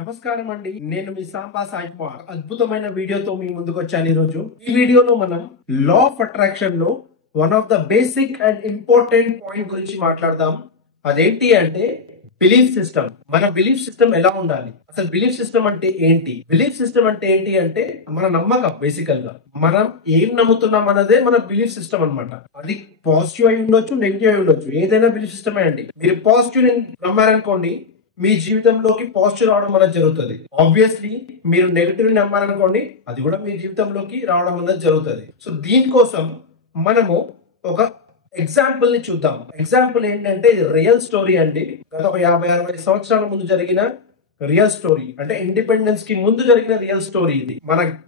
నమస్కారం అండి. నేను మీ సాంబా సాయి కుమార్. అద్భుతమైన వీడియోతో మీ ముందుకు వచ్చాను ఈరోజు. ఈ వీడియోలో మనం లా ఆఫ్ అట్రాక్షన్ లో one of the basic and important point గురించి మాట్లాడదాం. అదేంటి అంటే బిలీఫ్ సిస్టమ్. మన బిలీఫ్ సిస్టమ్ ఎలా ఉండాలి, అసలు బిలీఫ్ సిస్టమ్ అంటే ఏంటి? బిలీఫ్ సిస్టమ్ అంటే ఏంటి అంటే మన నమ్మకం. బేసికల్ గా మనం ఏం నమ్ముతున్నాం అన్నదే మన బిలీఫ్ సిస్టమ్ అన్నమాట. అది పాజిటివ్ అయి ఉండొచ్చు, నెగిటివ్ అయి ఉండొచ్చు, ఏదైనా బిలీఫ్ సిస్టమే అండి. మీరు పాజిటివ్ నమ్మారనుకోండి, మీ జీవితంలోకి పాజిటివ్ రావడం అనేది జరుగుతుంది. ఆబ్వియస్లీ మీరు నెగిటివ్ నమ్మారనుకోండి, అది కూడా మీ జీవితంలోకి రావడం అనేది జరుగుతుంది. సో దీనికోసం మనము ఒక ఎగ్జాంపుల్ ని చూద్దాం. ఎగ్జాంపుల్ ఏంటంటే ఇది రియల్ స్టోరీ అండి. గత ఒక 50-60 సంవత్సరాల ముందు జరిగిన రియల్ స్టోరీ, అంటే ఇండిపెండెన్స్ కి ముందు జరిగిన రియల్ స్టోరీ ఇది.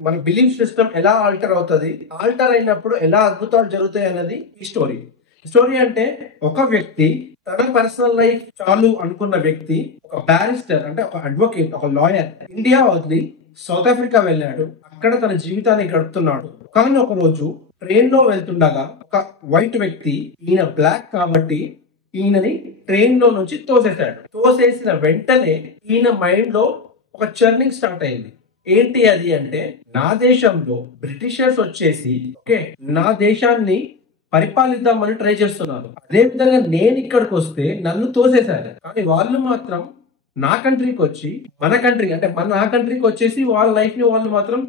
మన బిలీఫ్ సిస్టమ్ ఎలా ఆల్టర్ అవుతుంది, ఆల్టర్ అయినప్పుడు ఎలా అద్భుతాలు జరుగుతాయి అన్నది ఈ స్టోరీ. స్టోరీ అంటే ఒక వ్యక్తి తన పర్సనల్ లైఫ్ చాలు అనుకున్న వ్యక్తి, ఒక బ్యారిస్టర్ అంటే ఒక అడ్వకేట్, ఒక లాయర్, ఇండియా వదిలి సౌత్ ఆఫ్రికా వెళ్ళాడు. అక్కడ తన జీవితాన్ని గడుపుతున్నాడు. కానీ ఒక రోజు ట్రైన్ లో వెళ్తుండగా ఒక వైట్ వ్యక్తి, ఈయన బ్లాక్ కాబట్టి ఈయనని ట్రైన్ లో నుంచి తోసేశాడు. తోసేసిన వెంటనే ఈయన మైండ్ లో ఒక చర్నింగ్ స్టార్ట్ అయింది. ఏంటి అది అంటే, నా దేశంలో బ్రిటిషర్స్ వచ్చేసి నా దేశాన్ని పరిపాలిద్దామని ట్రై చేస్తున్నారు. అదే విధంగా నేను ఇక్కడికి వస్తే నన్ను తోసేశారు. కానీ వాళ్ళు మాత్రం నా కంట్రీకి వచ్చి నా కంట్రీకి వచ్చేసి వాళ్ళ లైఫ్ ని వాళ్ళు మాత్రం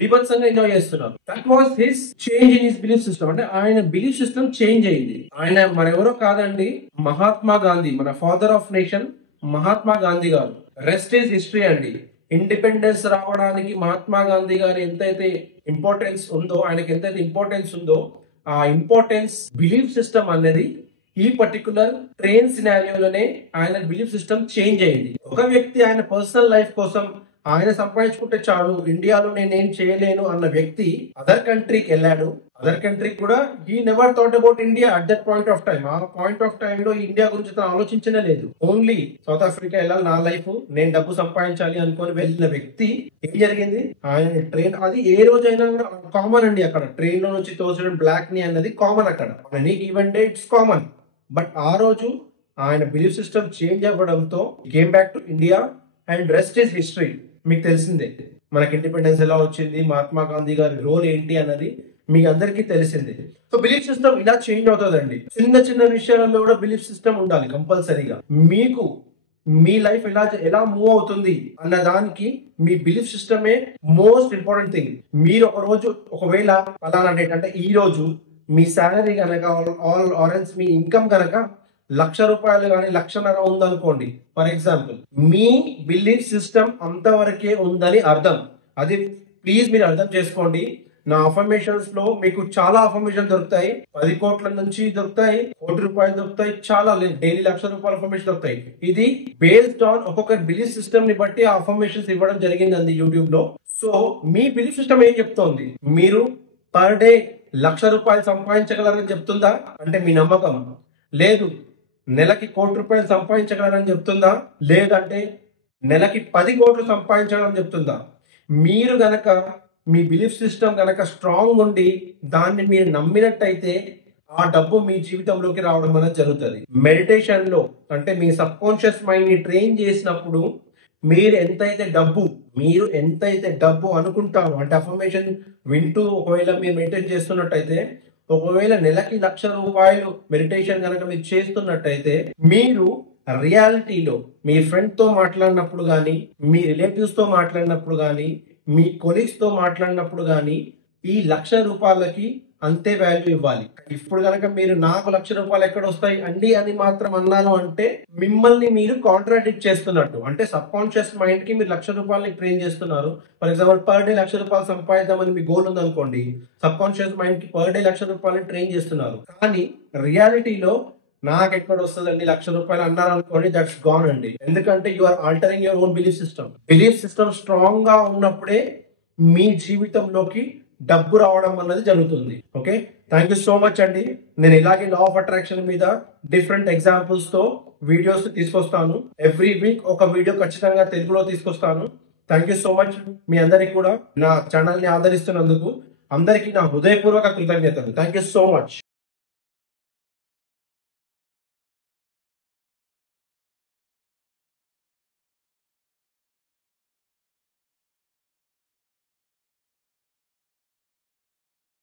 బీభత్సంగా ఎంజాయ్ చేస్తున్నారు. That was his change in his belief system. అంటే ఆయన బిలీఫ్ సిస్టమ్ చేంజ్ అయింది. ఆయన మరెవరో కాదండి, మహాత్మా గాంధీ, మన father of nation Mahatma Gandhi గారు. రెస్ట్ ఈజ్ హిస్టరీ అండి. ఇండిపెండెన్స్ రావడానికి మహాత్మా గాంధీ గారు ఎంతైతే ఇంపార్టెన్స్ ఉందో, ఆయనకి ఎంతైతే ఇంపార్టెన్స్ ఉందో, ఆ ఇంపార్టెన్స్ బిలీఫ్ సిస్టమ్ అనేది ఈ పర్టికులర్ ట్రైన్ సినారియోలోనే ఆయన బిలీఫ్ సిస్టమ్ చేంజ్ అయింది. ఒక వ్యక్తి ఆయన పర్సనల్ లైఫ్ కోసం ఆయన సంపాదించుకుంటే చాలు, ఇండియాలో నేనేం చేయలేను అన్న వ్యక్తి అదర్ కంట్రీకి వెళ్ళాడు. అదర్ కంట్రీ కూడా he never thought about India at that point of time. ఆ పాయింట్ ఆఫ్ టైం లో ఇండియా గురించి తను ఆలోచించనే లేదు. ఓన్లీ సౌత్ ఆఫ్రికా వెళ్ళాలి, నా లైఫ్, నేను డబ్బు సంపాదించాలి అనుకొని వెళ్ళిన వ్యక్తి, ఏం జరిగింది, ఆయన ట్రైన్, అది ఏ రోజైనా కామన్ అండి. అక్కడ ట్రైన్ లో నుంచి తోచడం బ్లాక్ ని అన్నది కామన్. అక్కడ any given day it's common. But ఆ రోజు ఆయన బిలీఫ్ సిస్టమ్ చేంజ్ అవ్వడంతో came back to India and rest is history. మీకు తెలిసిందే మనకి ఇండిపెండెన్స్ ఎలా వచ్చింది, మహాత్మా గాంధీ గారి రోల్ ఏంటి అన్నది మీకు అందరికీ తెలిసిందే. సో బిలీఫ్ సిస్టమ్ ఇలా చేంజ్ అవుతుందండి. చిన్న చిన్న విషయాలలో కూడా బిలీఫ్ సిస్టమ్ ఉండాలి కంపల్సరీగా. మీకు మీ లైఫ్ ఎలా మూవ్ అవుతుంది అన్న దానికి మీ బిలీఫ్ సిస్టమే మోస్ట్ ఇంపార్టెంట్ థింగ్. మీరు ఒక రోజు ఒకవేళ అలానా డేట్ అంటే ఈ రోజు మీ శాలరీ కనుక ఆరెన్స్ మీ ఇన్కమ్ కనుక ₹1,00,000 కానీ 1,50,000 ఉందనుకోండి, for example, me belief system అంతవరకే ఉందని అర్థం. అది ప్లీజ్ మీరు అర్థం చేసుకోండి. నా అఫర్మేషన్స్ లో మీకు చాలా అఫర్మేషన్ దొరుకుతాయి. 10 కోట్ల నుంచి దొరుకుతాయి, ₹1,00,00,000 దొరుకుతాయి, చాలా డైలీ ₹1,00,000 అఫర్మేషన్ దొరుకుతాయి. ఇది బేస్డ్ ఆన్ ఒక్కొక్క బిలీఫ్ సిస్టమ్ ని బట్టి ఆ అఫర్మేషన్స్ ఇవ్వడం జరిగిందండి యూట్యూబ్ లో. సో మీ బిలీఫ్ సిస్టమ్ ఏం చెప్తోంది? మీరు పర్ డే ₹1,00,000 సంపాదించగలరని చెప్తుందా? అంటే మీ నమ్మకం. లేదు, నెలకి ₹1,00,00,000 సంపాదించగలరని చెప్తుందా? లేదంటే నెలకి 10 కోట్లు సంపాదించగలరని చెప్తుందా? మీరు గనక మీ బిలీఫ్ సిస్టమ్ గనక స్ట్రాంగ్ ఉండి దాన్ని మీరు నమ్మినట్టయితే ఆ డబ్బు మీ జీవితంలోకి రావడం అనేది జరుగుతుంది. మెడిటేషన్ లో అంటే మీ సబ్ కాన్షియస్ మైండ్ ని ట్రైన్ చేసినప్పుడు మీరు ఎంతైతే డబ్బు అనుకుంటారో, అంటే అఫర్మేషన్ వింటూ ఒకవేళ మీరు మెయింటైన్ చేస్తున్నట్టయితే, ఒకవేళ నెలకి ₹1,00,000 మెడిటేషన్ కనుక మీరు చేస్తున్నట్టయితే, మీరు రియాలిటీలో మీ ఫ్రెండ్ తో మాట్లాడినప్పుడు కానీ, మీ రిలేటివ్స్ తో మాట్లాడినప్పుడు కానీ, మీ కొలీగ్స్ తో మాట్లాడినప్పుడు కానీ ఈ ₹1,00,000కి అంతే వాల్యూ ఇవ్వాలి. ఇప్పుడు కనుక మీరు నాకు ₹1,00,000 ఎక్కడ వస్తాయి అండి అని మాత్రం అన్నాను అంటే మిమ్మల్ని మీరు కాంట్రాడిక్ట్ చేస్తున్నట్టు. అంటే సబ్ కాన్షియస్ మైండ్ కి మీరు ₹1,00,000 ట్రైన్ చేస్తున్నారు. ఫర్ ఎగ్జాంపుల్, పర్ డే ₹1,00,000 సంపాదిద్దామని మీ గోల్ ఉంది అనుకోండి. సబ్ కాన్షియస్ మైండ్ కి పర్ డే ₹1,00,000 ట్రైన్ చేస్తున్నారు. కానీ రియాలిటీలో నాకు ఎక్కడ వస్తుందండి ₹1,00,000 అన్నారు అనుకోండి, దట్స్ గాన్ అండి. ఎందుకంటే you are altering your own belief system. Belief system strong గా ఉన్నప్పుడే మీ జీవితంలోకి డబ్బు రావడం అన్నది జరుగుతుంది. Okay, thank you so much అండి. నేను ఇలాగే లా ఆఫ్ అట్రాక్షన్ మీద డిఫరెంట్ ఎగ్జాంపుల్స్ తో వీడియోస్ తీసుకొస్తాను. ఎవ్రీ వీక్ ఒక వీడియో ఖచ్చితంగా తెలుగులో తీసుకొస్తాను. Thank you so much. మీ అందరికి కూడా నా ఛానల్ ని ఆదరిస్తున్నందుకు అందరికీ నా హృదయపూర్వక కృతజ్ఞతలు. Thank you so much.